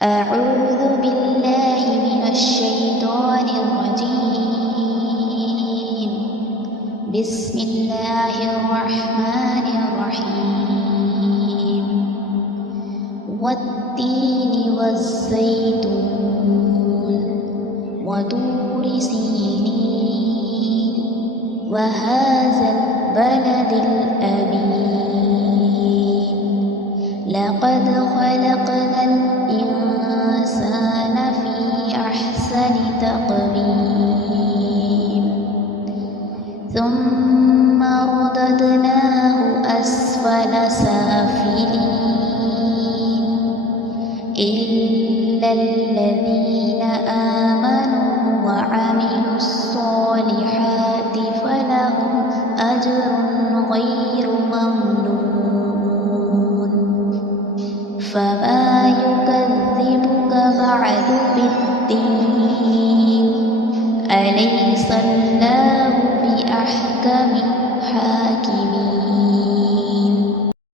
أعوذ بالله من الشيطان الرجيم. بسم الله الرحمن الرحيم. والتين والزيتون وطور سينين وهذا البلد الأمين. لقد خلقنا الإنسان في أحسن تقويم ثم رددناه أسفل سافلين إلا الذين آمنوا وعملوا الصالحات فلهم أجر غير ممنون. فما يكذبك بعد بالدين؟ أليس الله بأحكم الحاكمين؟